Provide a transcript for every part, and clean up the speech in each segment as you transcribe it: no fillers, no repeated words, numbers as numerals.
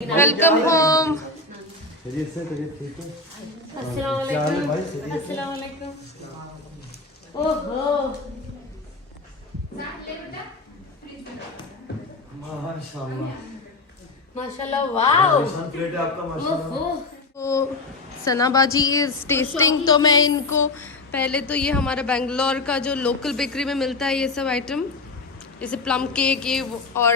Welcome home. तबीयत ठीक है? अस्सलाम वालेकुम। ओहो माशाल्लाह वाओ। प्लेट है आपका माशाल्लाह। तो सनाबाजी इज टेस्टिंग। तो मैं इनको पहले तो ये हमारा बेंगलोर का जो लोकल बेकरी में मिलता है ये सब आइटम, जैसे प्लम केक ये और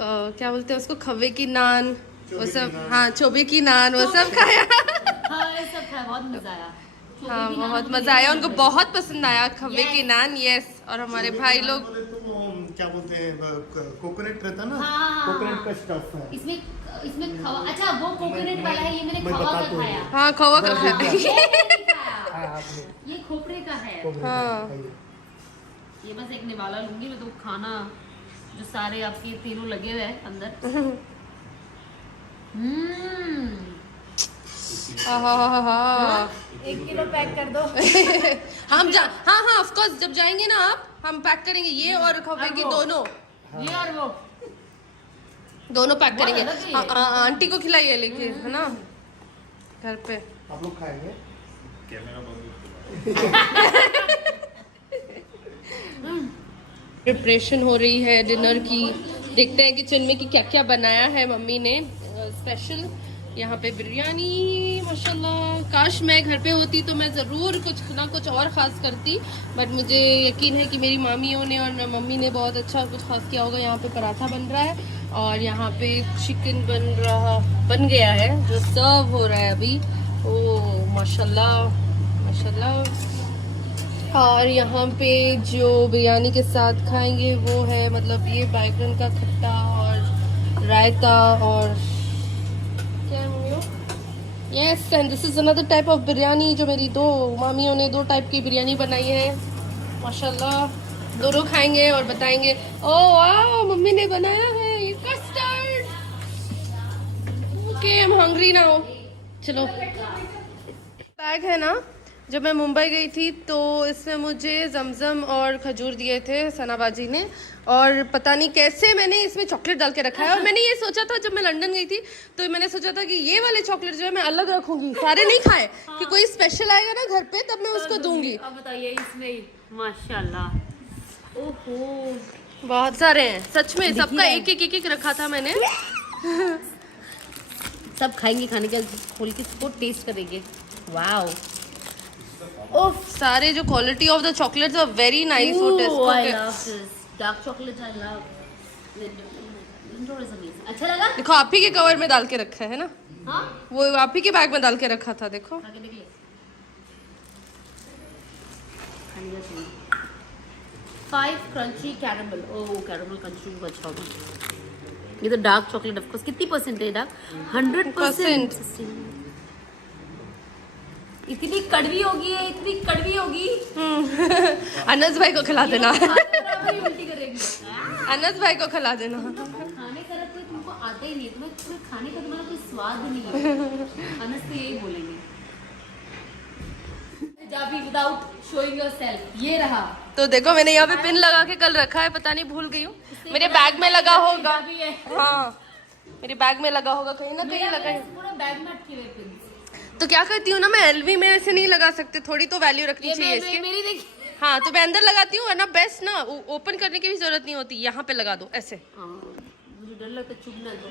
क्या बोलते हैं उसको, खव्वे की नान वो सब। हाँ, चोबे की नान वो सब खाया। हाँ, ये सब खाया, बहुत मजा आया। हाँ, बहुत मजा आया, उनको बहुत पसंद आया खव्वे की नान। यस, और हमारे भाई लोग क्या बोलते हैं, कोकोनट रहता है ना, हाँ, कोकोनट का स्टफ है इसमें खवा। अच्छा, वो कोकोनट वाला है, ये मैंने खवा का खाया। हाँ, खवा का खाया। ये नहीं खाया, ये खोपरे का है। हाँ, ये बस एक निवाला लूंगी मैं, तो खाना जो सारे आपके तीनों लगे हुए हैं अंदर। हाँ, 1 किलो पैक कर दो। हम हाँ ऑफ कोर्स, जब जाएंगे ना आप, हम पैक करेंगे ये और खव्वे की दोनों। ये और वो दोनों पैक बहुत करेंगे। अलग है ये। आंटी को खिलाइए लेके, है ना, घर पे। आप लोग खाएंगे? प्रिपरेशन हो रही है डिनर की। देखते हैं किचन में कि क्या क्या बनाया है मम्मी ने स्पेशल। यहाँ पे बिरयानी माशाल्लाह। काश मैं घर पे होती तो मैं ज़रूर कुछ ना कुछ और ख़ास करती, बट मुझे यकीन है कि मेरी मामियों ने और मम्मी ने बहुत अच्छा कुछ खास किया होगा। यहाँ पे पराठा बन रहा है और यहाँ पे चिकन बन गया है जो सर्व हो रहा है अभी। ओह माशाल्लाह माशाल्लाह। और यहाँ पे जो बिरयानी के साथ खाएंगे वो है, मतलब ये बैगन का खट्टा और रायता और क्या है mummy? Yes, and this is another type of biryani जो मेरी दो मामियों ने 2 टाइप की बिरयानी बनाई है माशाल्लाह। दोनों खाएंगे और बताएंगे ओह वाह मम्मी ने बनाया है ये custard. Okay, I am hungry now. चलो, बैग है ना, जब मैं मुंबई गई थी तो इसमें मुझे जमजम और खजूर दिए थे सनाबाजी ने, और पता नहीं कैसे मैंने इसमें चॉकलेट डाल के रखा है। और मैंने ये सोचा था जब मैं लंदन गई थी तो मैंने सोचा था कि ये वाले चॉकलेट जो है मैं अलग रखूंगी, सारे नहीं खाए, कि कोई स्पेशल आएगा ना घर पे तब मैं उसको दूंगी। अब बताइए इसमें ही माशाल्लाह। ओहो, बहुत सारे हैं सच में, सबका एक रखा था मैंने। सब खाएंगे, खाने का खोल के सबको टेस्ट करेंगे। वाओ, ओह, सारे जो quality of the chocolates are very nice. I love this dark chocolate. I love. Indoor is amazing. अच्छा लगा? देखो आप ही के कवर में डाल के रखा है ना, हाँ? वो आप ही के बैग में डाल के रखा था। देखो आगे निकले। खाने का चाहिए। 5 crunchy caramel. Oh, caramel crunchy बहुत अच्छा होगा। ये तो डार्क चॉकलेट ऑफ कोर्स। कितनी परसेंट है डार्क? 100%। इतनी कड़वी होगी है, इतनी कड़वी होगी। अनस भाई को खिला देना। उल्टी करेगी। अनस भाई को खिला देना। खाने का तो तुमको आता ही नहीं है, तुम्हें खाने का तुम्हारा कोई स्वाद नहीं है। अनस तो यही बोलेंगे। पंजाबी विदाउट शोइंग योरसेल्फ, ये रहा। तो देखो मैंने यहाँ पे पिन लगा के कल रखा है, पता नहीं भूल गई हूँ। मेरे बैग में लगा होगा। हाँ, मेरे बैग में लगा होगा, कहीं ना कहीं लगा है। पूरा बैग में अटके हुए पिन। तो क्या करती हूँ ना, मैं एलवी में ऐसे नहीं लगा सकते, थोड़ी तो वैल्यू रखनी चाहिए इसकी। मेरी देखिए। हाँ, तो मैं अंदर लगाती हूँ, वरना बेस्ट ना ओपन करने की भी जरूरत नहीं होती, यहाँ पे लगा दो ऐसे। मुझे डर लगता है चुभना तो।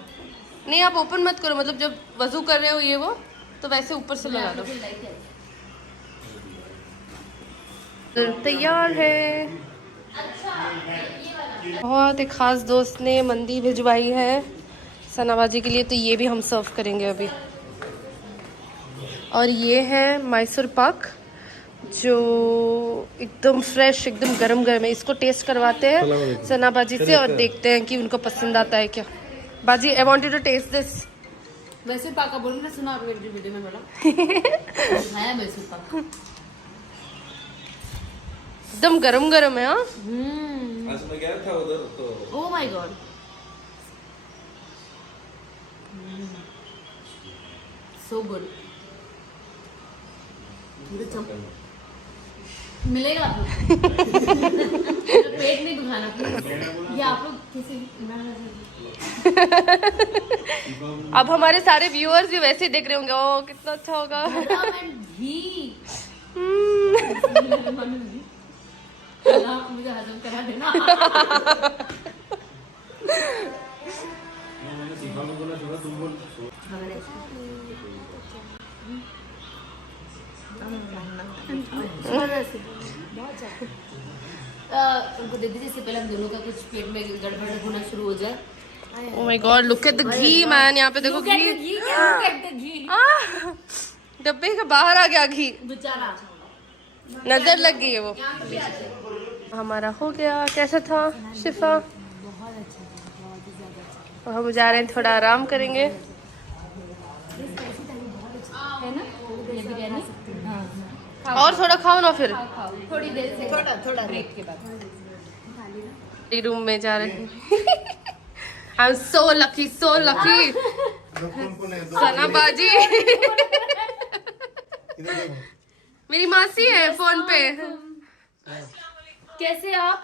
नहीं, आप ओपन मत करो, मतलब जब वजू कर रहे हो ये वो, तो वैसे ऊपर से लगा दो। तैयार है। बहुत एक खास दोस्त ने मंदी भिजवाई है सनाबाजी के लिए, तो ये भी हम सर्व करेंगे अभी। और ये है मैसूर पाक जो एकदम फ्रेश, एकदम गरम गरम है। इसको टेस्ट करवाते हैं सनाबाजी से और देखते हैं कि उनको पसंद आता है क्या। बाजी, I want you to taste this. Mysore pak का बोलना सुना आपने वीडियो में बोला। खाया मैसूर पाक। एकदम गरम गरम है। हाँ, आज मैं गया था उधर तो। Oh my God, so good. मिलेगा आपको। पेट नहीं दुखाना, ये आप लोग अब हमारे सारे व्यूअर्स भी वैसे ही देख रहे होंगे, ओ कितना अच्छा होगा। मुझे हजम करा देना। मैंने सीखा को बोला छोड़ा तुम बोल उनको दे दीजिए, इससे पहले हम दोनों का कुछ पेट में गड़बड़ होना शुरू हो जाए। Oh my God, look at the ghee man, यहाँ पे देखो घी। डब्बे के बाहर आ गया घी, बेचारा नजर लग गई है वो। हमारा हो गया, कैसा था शिफा? तो हम जा रहे हैं, थोड़ा आराम करेंगे। है ना ये बिरयानी। और थोड़ा खाओ ना फिर। थोड़ी देर से, थोड़ा ब्रेक के बाद रूम में जा रहे हैं। I am so lucky, so lucky. कौन है? सना बाजी इधर देखो। मेरी मासी है फोन पे। कैसे आप?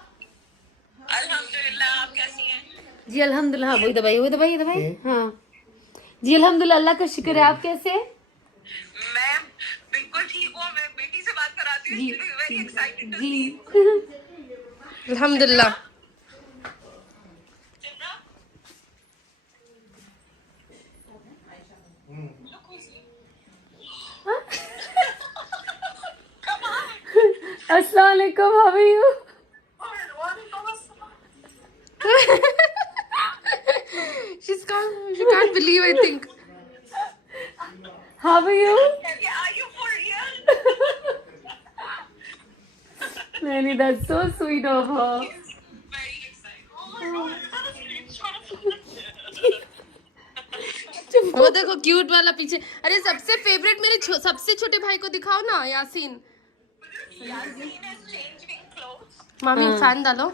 अल्हम्दुलिल्लाह, आप कैसी हैं? जी अल्हम्दुलिल्लाह। हाँ, वही दवाई हाँ जी अल्हम्दुलिल्लाह, अल्लाह का शुक्र है। आप कैसे? मैं बिल्कुल ठीक हूँ। मैं बेटी से बात कराती हूँ। वेरी एक्साइटेड टू जी अल्हम्दुलिल्लाह। अस्सलाम वालेकुम, how are you? She can't believe, I think. How are you? Are you for real? Nani, that's so sweet of her. Very excited. Oh my god. वो देखो क्यूट वाला पीछे। अरे सबसे फेवरेट मेरे सबसे छोटे भाई को दिखाओ ना, Yasin. Yasin is changing clothes. मामी फैन डालो।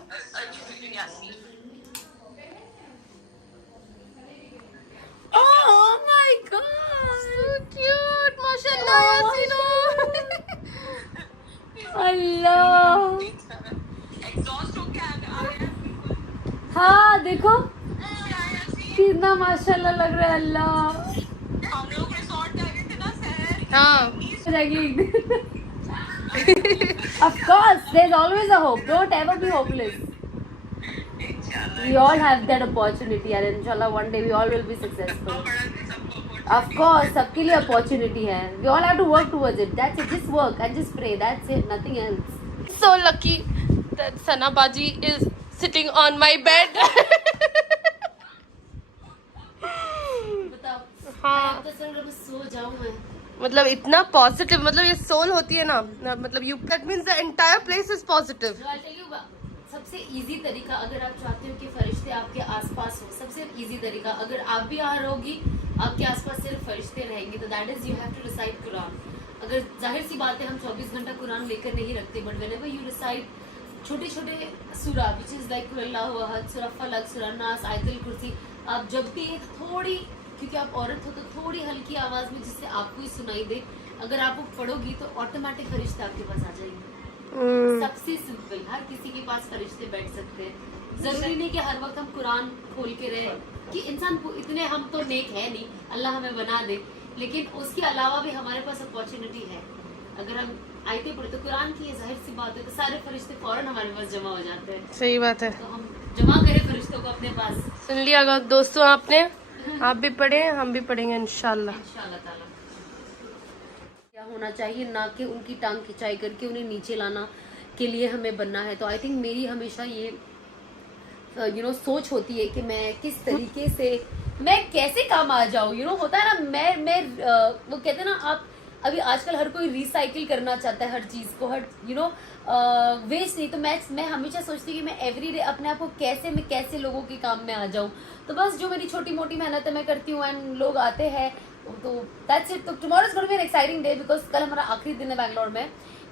Oh my god, So cute, माशाल्लाह यासीन। अल्लाह। Exhaust हो गया है। हाँ देखो कितना माशाल्लाह लग रहा है। अल्लाह हम लोग रिसोर्ट कर रहे थे ना सर। हाँ Of course, there's always a hope. Don't ever be hopeless. We all have that opportunity, and inshallah one day we all will be successful. Of course, सबके लिए opportunity है. We all have to work towards it. That's it. Just work and just pray. That's it. Nothing else. So lucky that Sana Baji is sitting on my bed. बताओ। हाँ अब तो sir बस सो जाऊँ मैं। मतलब इतना पॉजिटिव, मतलब ये सोल होती है ना, मतलब you that means the entire place is positive. So I'll tell you सबसे इजी तरीका, अगर आप चाहते हो कि फरिश्ते आपके आसपास हो, सबसे इजी तरीका, अगर आप भी यहाँ रहोगी, आपके आसपास सिर्फ फरिश्ते रहेंगे, तो that is you have to recite Quran. अगर जाहिर सी बात है हम 24 घंटा कुरान लेकर नहीं रखते, बट व्हेनेवर यू रिसाइट छोटे छोटे सूरा विच इज लाइक अल्लाहु अहद, सूरा फलक, सूरा नास, आयतुल कुर्सी, आप जब भी एक थोड़ी, क्योंकि आप औरत हो तो थोड़ी हल्की आवाज में जिससे आपको ही सुनाई दे, अगर आप वो पढ़ोगी तो ऑटोमेटिक फरिश्ते आपके पास आ जाएंगे। सबसे सिंपल, हर किसी के पास फरिश्ते बैठ सकते हैं। जरूरी नहीं कि हर वक्त हम कुरान खोल के रहे, कि इंसान इतने हम तो नेक है नहीं, अल्लाह हमें बना दे, लेकिन उसके अलावा भी हमारे पास अपॉर्चुनिटी है। अगर हम आयते पढ़े तो कुरान की, जाहिर सी बात है, तो सारे फरिश्ते फौरन हमारे पास जमा हो जाते हैं। सही बात है। तो हम जमा करें फरिश्तों को अपने पास। सुन लिया दोस्तों आपने, आप भी पढ़े, हम भी पढ़ेंगे इंशाल्लाह। इंशाल्लाह ताला। क्या होना चाहिए, ना कि उनकी टांग खिंचाई करके उन्हें नीचे लाना के लिए हमें बनना है। तो आई थिंक मेरी हमेशा ये सोच होती है कि मैं किस तरीके से, मैं कैसे काम आ जाऊँ, होता है ना, मैं वो कहते हैं ना, आप अभी आजकल हर कोई रिसाइकिल करना चाहता है हर चीज़ को, हर वेस्ट नहीं। तो मैं हमेशा सोचती हूँ कि मैं एवरीडे अपने आप को मैं कैसे लोगों के काम में आ जाऊँ। तो बस जो मेरी छोटी मोटी मेहनत है मैं करती हूँ, एंड लोग आते हैं, तो दैट्स इट। तो tomorrow is going to be an exciting day, because कल हमारा आखिरी दिन है बैंगलोर में,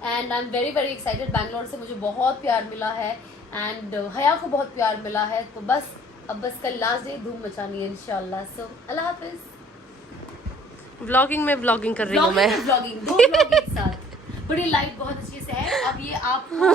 and I am very very excited. Bangalore से मुझे बहुत प्यार मिला है, एंड हया को बहुत प्यार मिला है। तो बस कल लास्ट डे, धूम मचानी है इंशाल्लाह। सो अल्लाह हाफिज। व्लॉगिंग में व्लॉगिंग कर रही हूँ मैं। व्लॉगिंग, दो व्लॉग एक साथ। बड़ी लाइट बहुत अच्छे से है। अब ये आपको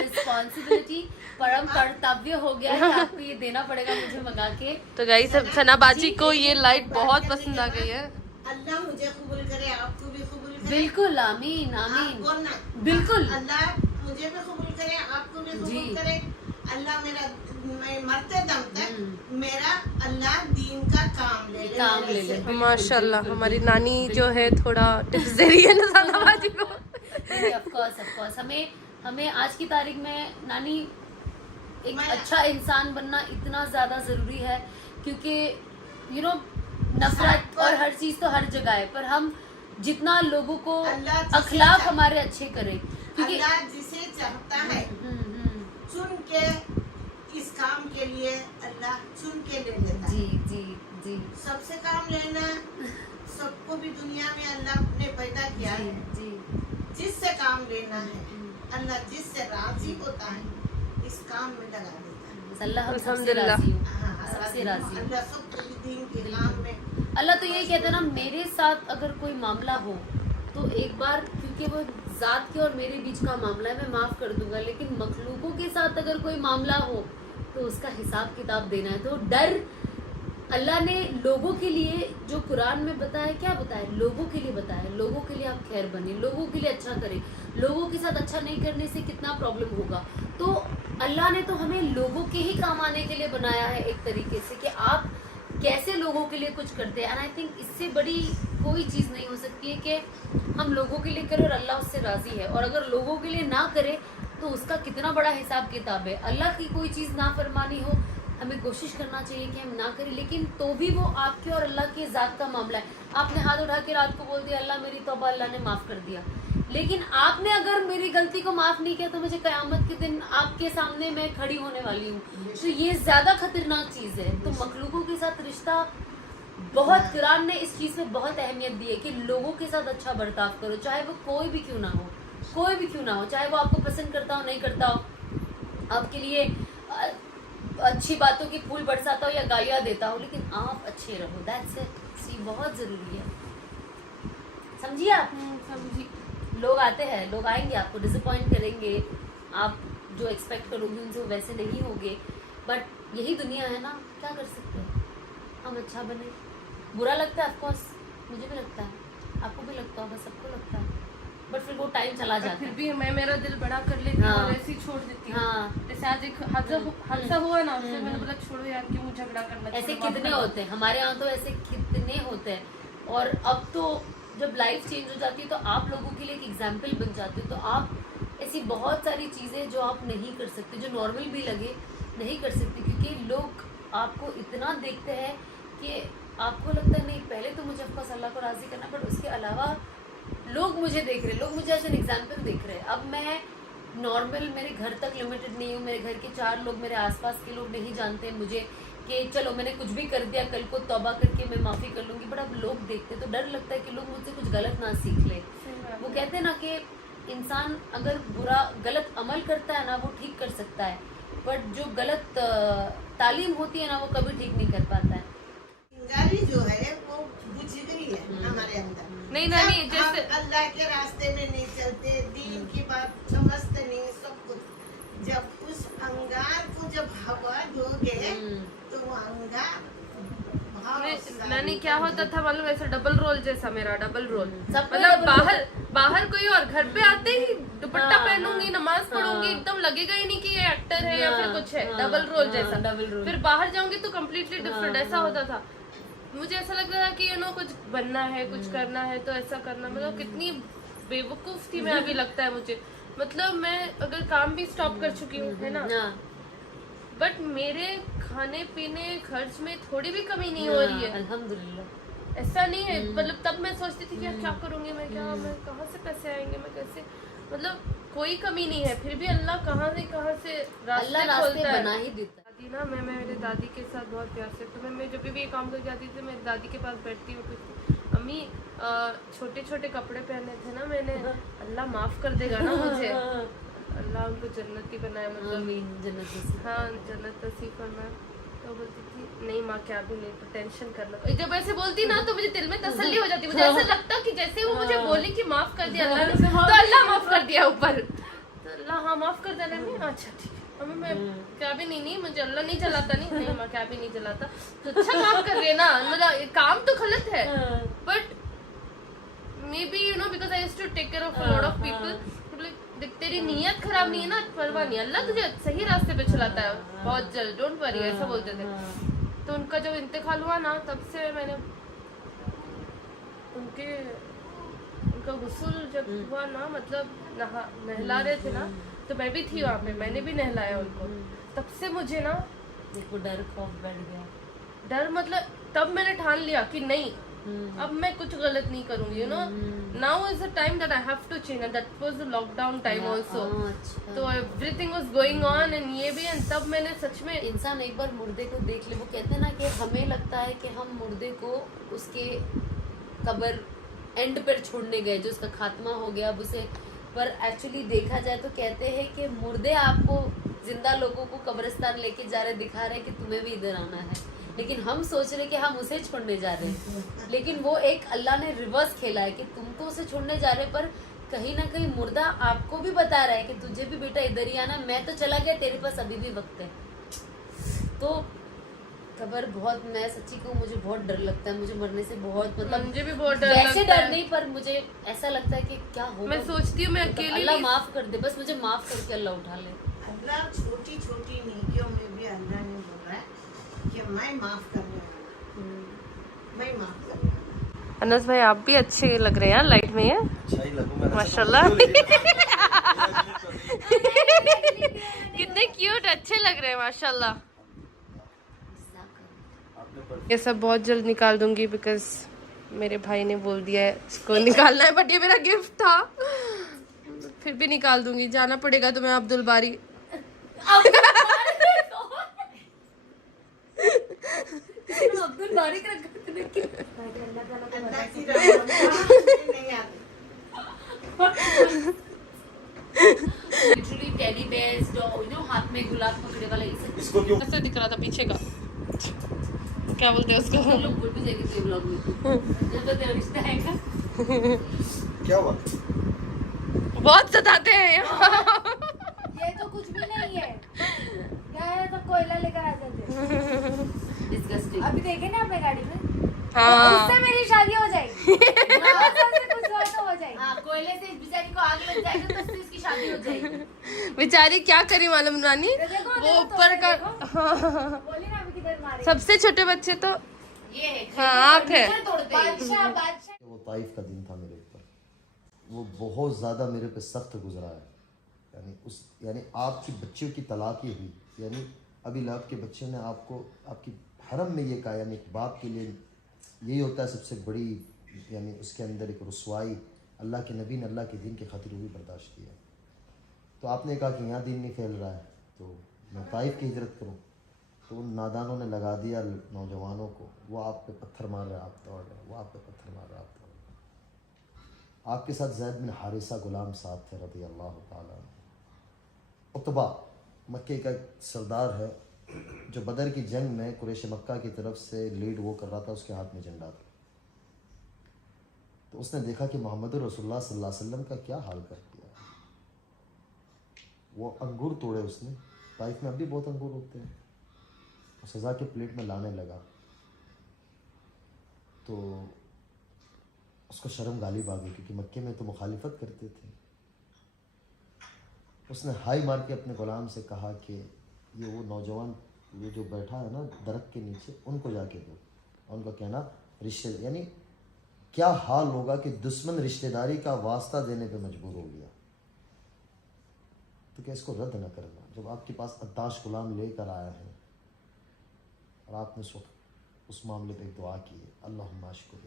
रिस्पॉन्सिबिलिटी परम कर्तव्य हो गया कि आपको ये देना पड़ेगा मुझे मंगा के। तो गाइस सना बाजी को ये लाइट बहुत पसंद आ गई है। अल्लाह मुझे कबूल करे, आपको भी कबूल करे। बिल्कुल, आमीन आप आमीन। बोलना। बिल्कुल। अल्लाह मुझे भी कबूल करे, आपको भी जी। कबूल करे। अल्लाह मेरा, मैं मरते दम तक मेरा अल्लाह दीन का काम ले ले, काम मेरे ले से। ले। माशाल्लाह हमारी नानी जो है थोड़ा टिप्स दे रही है ना सना बाजी को। ऑफ कोर्स हमें आज की तारीख में नानी एक मैं- अच्छा इंसान बनना इतना ज्यादा जरूरी है, क्योंकि यू नो नफरत और हर चीज तो हर जगह है, पर हम जितना लोगों को अल्लाह जिसे अखलाक चाह- हमारे अच्छे करें, क्योंकि अल्लाह जिसे चाहता है चुन के इस काम के लिए अल्लाह चुन के ले लेता जी है। जी जी सबसे काम लेना, सबको भी दुनिया में अल्लाह ने पैदा किया जी है। जी जिससे काम लेना है, अल्लाह जिससे राजी होता है इस काम में लगा देता है। अल्लाह हम सबसे अल्हम्दुलिल्लाह। राजी हो, हाँ, सबसे राजी हो। अल्लाह सबको भी दीन के काम में। अल्लाह तो यही कहते हैं ना, मेरे साथ अगर कोई मामला हो तो एक बार, क्योंकि वो जात के और मेरे बीच का मामला है, मैं माफ कर दूंगा, लेकिन मखलूकों के साथ अगर कोई मामला हो तो उसका हिसाब किताब देना है। तो डर अल्लाह ने लोगों के लिए जो कुरान में बताया, क्या बताया, लोगों के लिए बताया, लोगों के लिए आप खैर बने, लोगों के लिए अच्छा करें। लोगों के साथ अच्छा नहीं करने से कितना प्रॉब्लम होगा। तो अल्लाह ने तो हमें लोगों के ही काम आने के लिए बनाया है एक तरीके से, कि आप कैसे लोगों के लिए कुछ करते हैं। एंड आई थिंक इससे बड़ी कोई चीज़ नहीं हो सकती है कि हम लोगों के लिए करें और अल्लाह उससे राज़ी है, और अगर लोगों के लिए ना करे तो उसका कितना बड़ा हिसाब किताब है। अल्लाह की कोई चीज़ ना फरमानी हो, हमें कोशिश करना चाहिए कि हम ना करें, लेकिन तो भी वो आपके और अल्लाह के ज़ात का मामला है। आपने हाथ उठा के रात को बोल दिया अल्लाह मेरी तौबा, अल्लाह ने माफ़ कर दिया, लेकिन आपने अगर मेरी गलती को माफ़ नहीं किया तो मुझे क़यामत के दिन आपके सामने मैं खड़ी होने वाली हूँ। तो ये ज़्यादा खतरनाक चीज़ है। तो मखलूकों के साथ रिश्ता बहुत, कुरान ने इस चीज़ में बहुत अहमियत दी है कि लोगों के साथ अच्छा बर्ताव करो, चाहे वो कोई भी क्यों ना हो, कोई भी क्यों ना हो, चाहे वो आपको पसंद करता हो नहीं करता हो, आपके लिए अच्छी बातों की फूल बरसाता हो या गालियाँ देता हो, लेकिन आप अच्छे रहो। That's it. ये बहुत ज़रूरी है, समझिए आप। समझी। लोग आते हैं, लोग आएंगे, आपको डिसअपॉइंट करेंगे, आप जो एक्सपेक्ट करोगे उनसे वैसे नहीं होगे, बट यही दुनिया है ना, क्या कर सकते हैं। हम अच्छा बने। बुरा लगता है ऑफकोर्स, मुझे भी लगता है, आपको भी लगता होगा, सबको लगता है, बट फिर वो टाइम चला पर जाता फिर है। भी मैं मेरा दिल बड़ा कर लेती हूँ हाँ। और ऐसे ही छोड़ देती हूँ। हाँ। जैसे आज एक हादसा हुआ ना, उससे मैंने बोला छोड़ो यार, क्यों झगड़ा करना। ऐसे छोड़ो, माफ कितने करो। होते हैं हमारे यहाँ, तो ऐसे कितने होते हैं। और अब तो जब लाइफ चेंज हो जाती है तो आप लोगों के लिए एक एग्जाम्पल बन जाते हो। तो आप ऐसी बहुत सारी चीज़ें जो आप नहीं कर सकते, जो नॉर्मल भी लगे, नहीं कर सकते, क्योंकि लोग आपको इतना देखते हैं कि आपको लगता है नहीं, पहले तो मुझे ऑफकोर्स अल्लाह को राज़ी करना, बट उसके अलावा लोग मुझे देख रहे हैं, लोग मुझे एज एन एग्जाम्पल देख रहे हैं। अब मैं नॉर्मल मेरे घर तक लिमिटेड नहीं हूँ, मेरे घर के 4 लोग, मेरे आसपास के लोग नहीं जानते मुझे कि चलो मैंने कुछ भी कर दिया, कल को तौबा करके मैं माफ़ी कर लूँगी, बट अब लोग देखते तो डर लगता है कि लोग मुझसे कुछ गलत ना सीख ले। वो कहते हैं ना कि इंसान अगर गलत अमल करता है ना, वो ठीक कर सकता है, बट जो गलत तालीम होती है ना, वो कभी ठीक नहीं कर पाता है। चिंगारी जो है वो बुझ गई है हमारे अंदर। नहीं नहीं, जब जैसे हम अल्लाह के रास्ते में नहीं चलते, दीन की बात समझते नहीं, सब कुछ, जब उस अंगार को जब हवा दोगे तो वो अंगार मैंने क्या होता था मालूम, ऐसा डबल रोल जैसा, मेरा डबल रोल, सबका मतलब double बाहर कोई और, घर पे आते ही दुपट्टा हाँ, पहनूंगी, नमाज पढ़ूंगी, हाँ। एकदम लगेगा ही नहीं कि ये एक्टर है या फिर हाँ, कुछ है। हाँ, डबल रोल हाँ, जैसा। double role। फिर बाहर जाऊंगी तो कम्प्लीटली डिफरेंट, हाँ, ऐसा हाँ। होता था। मुझे ऐसा लगता था कि कुछ बनना है, कुछ करना है तो ऐसा करना, मतलब कितनी बेवकूफ थी मैं, अभी लगता है मुझे। मतलब मैं अगर काम भी स्टॉप कर चुकी हूँ, है ना, हाँ, बट मेरे खाने पीने खर्च में थोड़ी भी कमी नहीं हो रही है। अल्हम्दुलिल्लाह। ऐसा नहीं है, मतलब तब मैं सोचती थी कि यार क्या करूंगी मैं, क्या मैं कहाँ से पैसे आएंगे, मैं कैसे, मतलब कोई कमी नहीं है, फिर भी अल्लाह कहाँ से अल्लाह रास्ते रास्ते खोलता है। बना ही देता है। दादी ना, मैं मेरे दादी के साथ बहुत प्यार से, तो मैं जब भी ये काम करके आती थी, मेरी दादी के पास बैठती हूँ, अम्मी छोटे छोटे कपड़े पहने थे ना मैंने, अल्लाह माफ कर देगा ना मुझे, अल्लाह उनको जन्नती बनाए, मतलब आमीन, जन्नत नसीब। हाँ जन्नत नसीब फरमाए। तो बोलती थी नहीं माँ क्या भी नहीं, तो टेंशन कर लो। जब ऐसे बोलती ना तो मुझे दिल में तसल्ली हो जाती, मुझे ऐसा लगता कि जैसे वो मुझे बोली कि माफ कर दिया अल्लाह ने, तो अल्लाह माफ कर दिया ऊपर, तो अल्लाह हाँ माफ कर देना, अच्छा ठीक है। अम्मा मैं क्या भी नहीं मुझे अल्लाह नहीं चलाता नहीं अम्मा क्या भी नहीं चलाता तो अच्छा काम कर रही है ना मतलब काम तो गलत है but maybe you know because I used to take care of a lot of people देख तेरी नीयत खराब नहीं है ना परवाह नहीं अल्लाह तुझे सही रास्ते पे चलाता है बहुत जल्द डोंट वरी ऐसा बोलते थे तो उनका जब इंतकाल हुआ ना तब से मैंने उनका गुस्ल जब हुआ ना मतलब नहला रहे थे ना तो मैं भी थी वहाँ पे मैंने भी नहलाया उनको तब से मुझे ना देखो डर खौफ बैठ गया डर मतलब तब मैंने ठान लिया कि नहीं अब मैं कुछ गलत नहीं करूंगी you know now is the time that I have to change and that was the lockdown time also तो everything was going on and ये भी एंड तब मैंने सच में इंसान एक बार मुर्दे को देख ले वो कहते हैं ना कि हमें लगता है कि हम मुर्दे को उसके कब्र एंड पर छोड़ने गए जो उसका खात्मा हो गया अब उसे पर एक्चुअली देखा जाए तो कहते हैं कि मुर्दे आपको जिंदा लोगों को कब्रिस्तान लेके जा रहे दिखा रहे कि तुम्हें भी इधर आना है लेकिन हम सोच रहे कि हम उसे छोड़ने जा रहे हैं लेकिन वो एक अल्लाह ने रिवर्स खेला है कि तुम तो उसे छोड़ने जा रहे पर कहीं ना कहीं मुर्दा आपको भी बता रहा है कि तुझे भी बेटा इधर ही आना मैं तो चला गया तेरे पास अभी भी वक्त है तो खबर बहुत मैं सच्ची कहूँ मुझे बहुत डर लगता है मुझे मरने से बहुत मतलब मुझे भी बहुत डर वैसे लगता डर है नहीं पर मुझे ऐसा लगता है कि क्या होगा मैं सोचती हूँ मैं अकेली अल्लाह माफ कर दे बस मुझे माफ करके अल्लाह उठा ले अल्लाह छोटी छोटी नेकियों में भी अल्लाह ने बोला है कि मैं माफ करने वाला मैं माफ करने वाला अनस भाई आप भी अच्छे लग रहे हैं लाइट में अच्छा ही लगूं मैं माशाल्लाह कितने क्यूट अच्छे लग रहे हैं माशाल्लाह ये सब बहुत जल्द निकाल दूंगी बिकॉज मेरे भाई ने बोल दिया है इसको निकालना है बट ये मेरा गिफ्ट था फिर भी निकाल दूंगी जाना पड़ेगा तुम्हें अब्दुल बारी अब्दुल बारी का अल्लाह की रहमत नहीं आती literally teddy bears you know हाथ में गुलाब पकड़े वाला ये सब इसको क्यों ऐसे दिख रहा था पीछे का क्या बोलते हैं उसको लोग भूल भी जाएंगे तेरे ब्लॉग में जब तो तेरा रिश्ता आएगा क्या हुआ बहुत सताते हैं यहाँ ये तो कुछ भी नहीं है यहाँ है तो कोयला लेकर आ जाते डिस्गस्टिंग अभी देखे ना अपने गाड़ी में हाँ उससे मेरी शादी हो जाएगी कुछ और तो हो जाएगी हाँ कोयले से इस बेचारी को आग लग जाएगी तो उससे इसकी शादी हो जाएगी बेचारी क्या करी मालूम नानी वो ऊपर का बोली ना अभी किधर मारे सबसे छोटे बच्चे तो ये है हाँ आप है तोड़ते हैं बादशाह बादशाह वो ताइफ का दिन था मेरे ऊपर वो बहुत ज़्यादा मेरे पे सख्त गुजरा है यानी आपकी बच्चियों की तलाक ही हुई यानी अभी आपके बच्चे ने आपको आपकी हरम में ये कहा यानी बाप के लिए यही होता है सबसे बड़ी यानी उसके अंदर एक रसवाई अल्लाह के नबी ने अल्लाह के दिन के खातिर वो भी बर्दाश्त किया तो आपने कहा कि यहाँ दिन नहीं फैल रहा है तो मैं ताइफ की हिजरत करूँ तो उन नादानों ने लगा दिया नौजवानों को वो आप पे पत्थर मार रहे आप तोड़ रहे वो आप पे पत्थर मार रहे आप तोड़ रहे आपके साथ ज़ैद बिन हारिसा गुलाम साहब थे रज़ी अल्लाह ताला उतबा मक्के का सरदार है जो बदर की जंग में कुरैश मक्का की तरफ से लीड वो कर रहा था उसके हाथ में झंडा था तो उसने देखा कि मोहम्मद रसूलुल्लाह सल्लल्लाहु अलैहि वसल्लम का क्या हाल कर दिया वो अंगूर तोड़े उसने ताइफ में अब भी बहुत अंगूर होते हैं सज़ा के प्लेट में लाने लगा तो उसको शर्म गालिब आ गई क्योंकि मक्के में तो मुखालिफत करते थे उसने हाई मार के अपने गुलाम से कहा कि ये वो नौजवान ये जो बैठा है ना दरख्त के नीचे उनको जाके दो उनको कहना रिश्ते यानी क्या हाल होगा कि दुश्मन रिश्तेदारी का वास्ता देने पे मजबूर हो गया तो क्या इसको रद्द न करना जब आपके पास अद्दाश गुलाम लेकर आया है और आपने उस वक्त उस मामले पे एक दुआ की है अल्लाहुम्मा अश्कुर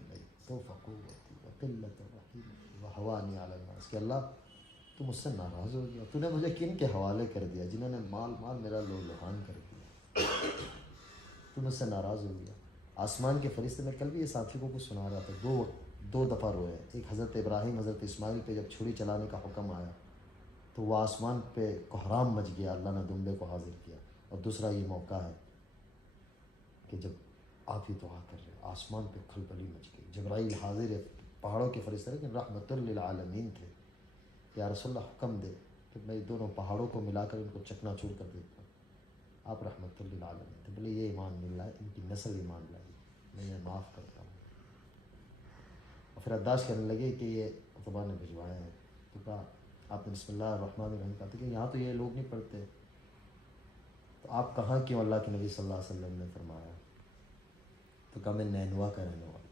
तो फ़क़ूवती व क़िल्लत रहीमती व हवानी अला अन्नास कि अल्लाह तू मुझसे नाराज़ हो गया तूने मुझे किन के हवाले कर दिया जिन्होंने माल मेरा लुहान कर दिया तू मुझसे नाराज़ हो गया आसमान के फरिश्ते में कल भी ये साथियों को सुना रहा था दो दफ़ा रोए एक हज़रत इब्राहीम हज़रत इस्माइल पे जब छुरी चलाने का हुक्म आया तो वह आसमान पे कोहराम मच गया अल्लाह ने दुम्बे को हाजिर किया और दूसरा ये मौका है कि जब आप ही दुआ कर रहे आसमान पे खलबली मच गई जबराइल हाजिर है पहाड़ों के फरिश्ते लेकिन रहमतुल लिल आलमीन थे या रसूलुल्लाह हुक्म दे तो मैं दोनों पहाड़ों को मिलाकर इनको चकनाचूर कर देता हूँ, आप रहमतुल लिल आलमीन। तो बोले ये ईमान मिल रहा है, इनकी नस्ल ईमान लाई, मैं ये माफ़ करता हूँ। और फिर अरदास करने लगे कि ये अतबा ने भिजवाए हैं। तो कहा आपने बिस्मिल्लाहिर्रहमानिर्रहीम कहा था कि यहाँ तो ये लोग नहीं पढ़ते, तो आप कहाँ क्यों अल्लाह के नबी सल्लल्लाहु अलैहि वसल्लम ने फरमाया? तो कहा मैं नैनवा का रहने वाला।